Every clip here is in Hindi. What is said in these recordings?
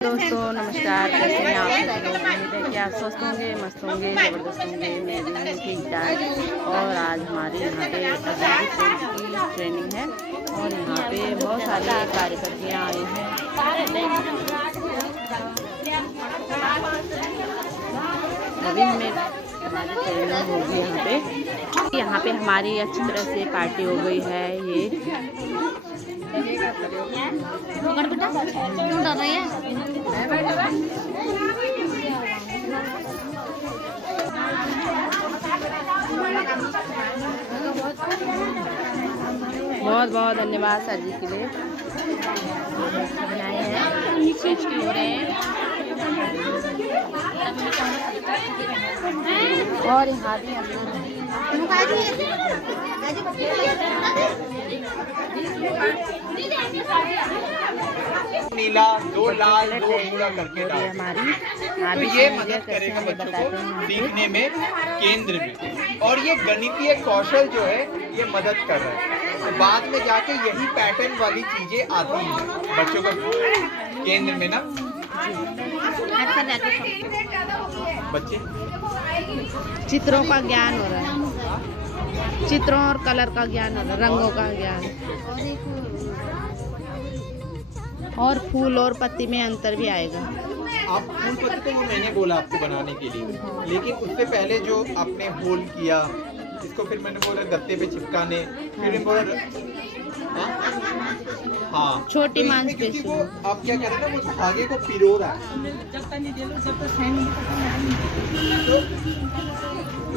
दोस्तों नमस्कार, कैसे हैं आप सभी लोग। उम्मीद है कि आप स्वस्थ होंगे, मस्त होंगे, ज़बरदस्त होंगे। मैं भी ठीक ठाक। और आज हमारे यहाँ पे अभी की ट्रेनिंग है और यहाँ पे बहुत सारे कार्यकर्तियाँ आए हैं। अभी हमें हमारी ट्रेनिंग होगी यहाँ पे हमारी अच्छी तरह से पार्टी हो गई है। ये बहुत बहुत धन्यवाद सर जी के लिए। बनाए हैं टेस्टी हो रहे हैं और यहाँ भी नीला, दो लाल, दो भूरा करके हमारी तो ये मदद करेगा बच्चों को सीखने में, केंद्र में। और ये गणितीय कौशल जो है ये मदद कर रहा है। तो बाद में जाके यही पैटर्न वाली चीजें आती हैं बच्चों को केंद्र में ना। बच्चे चित्रों का ज्ञान हो रहा है, चित्रों और कलर का ज्ञान हो रहा है, रंगों का ज्ञान, और फूल और पत्ती में अंतर भी आएगा। आप फूल पत्ती तो वो मैंने बोला आपको बनाने के लिए, लेकिन उससे पहले जो आपने होल किया, इसको फिर मैंने बोला गत्ते पे चिपकाने, फिर बोला हाँ छोटी तो मांसपेशी। वो आप क्या कह रहे हैं ना, वो धागे को पिरो रहा है, तो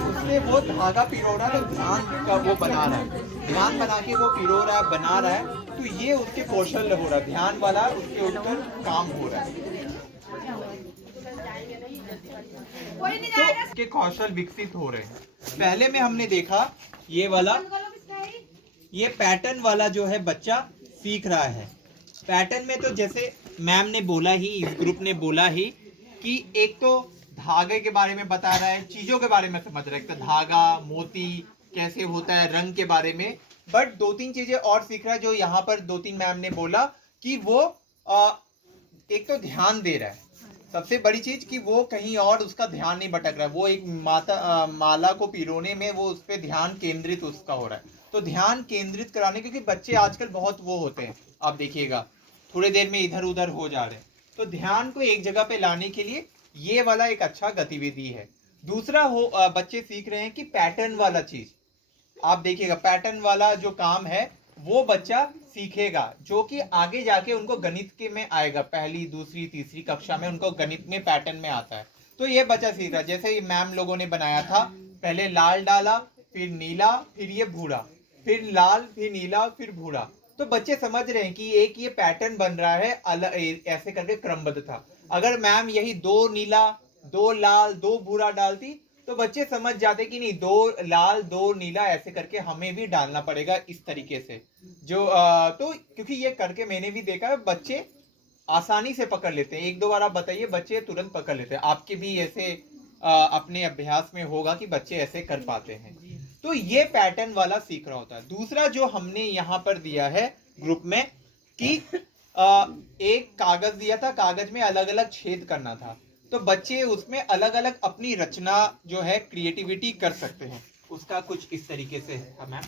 उससे वो धागा पिरो रहा है, तो ध्यान का वो बना रहा है, ध्यान बना के वो पिरो रहा है, बना रहा है। तो ये उसके कौशल हो रहा है, ध्यान वाला उसके ऊपर काम हो रहा है, तो उसके कौशल विकसित हो रहे हैं। पहले में हमने देखा ये वाला, ये पैटर्न वाला जो है बच्चा सीख रहा है। पैटर्न में तो जैसे मैम ने बोला ही, इस ग्रुप ने बोला ही कि एक तो धागे के बारे में बता रहा है, चीजों के बारे में समझ रहा है, तो धागा, मोती कैसे होता है, रंग के बारे में। बट दो तीन चीजें और सीख रहा है जो यहाँ पर दो तीन मैम ने बोला कि वो एक तो ध्यान दे रहा है, सबसे बड़ी चीज कि वो कहीं और उसका ध्यान नहीं भटक रहा है, वो एक माला को पिरोने में वो उस पर ध्यान केंद्रित उसका हो रहा है। तो ध्यान केंद्रित कराने, क्योंकि बच्चे आजकल बहुत वो होते हैं, आप देखिएगा थोड़ी देर में इधर उधर हो जा रहे हैं, तो ध्यान को एक जगह पे लाने के लिए ये वाला एक अच्छा गतिविधि है। दूसरा बच्चे सीख रहे हैं कि पैटर्न वाला चीज, आप देखिएगा पैटर्न वाला जो काम है वो बच्चा सीखेगा, जो कि आगे जाके उनको गणित के में आएगा, पहली दूसरी तीसरी कक्षा में उनको गणित में पैटर्न में आता है। तो ये बच्चा सीख रहा है, जैसे मैम लोगों ने बनाया था, पहले लाल डाला, फिर नीला, फिर ये भूरा, फिर लाल, फिर नीला, फिर भूरा। तो बच्चे समझ रहे हैं कि एक ये पैटर्न बन रहा है, अलग ऐसे करके क्रमबद्ध था। अगर मैम यही दो नीला, दो लाल, दो भूरा डालती तो बच्चे समझ जाते कि नहीं, दो लाल दो नीला ऐसे करके हमें भी डालना पड़ेगा इस तरीके से। जो तो क्योंकि ये करके मैंने भी देखा है, बच्चे आसानी से पकड़ लेते हैं। एक दो बार आप बताइए, बच्चे तुरंत पकड़ लेते हैं। आपके भी ऐसे अपने अभ्यास में होगा कि बच्चे ऐसे कर पाते हैं। तो ये पैटर्न वाला सीख रहा होता है। दूसरा जो हमने यहाँ पर दिया है ग्रुप में कि एक कागज दिया था, कागज में अलग अलग छेद करना था, तो बच्चे उसमें अलग अलग अपनी रचना जो है क्रिएटिविटी कर सकते हैं। उसका कुछ इस तरीके से है मैम।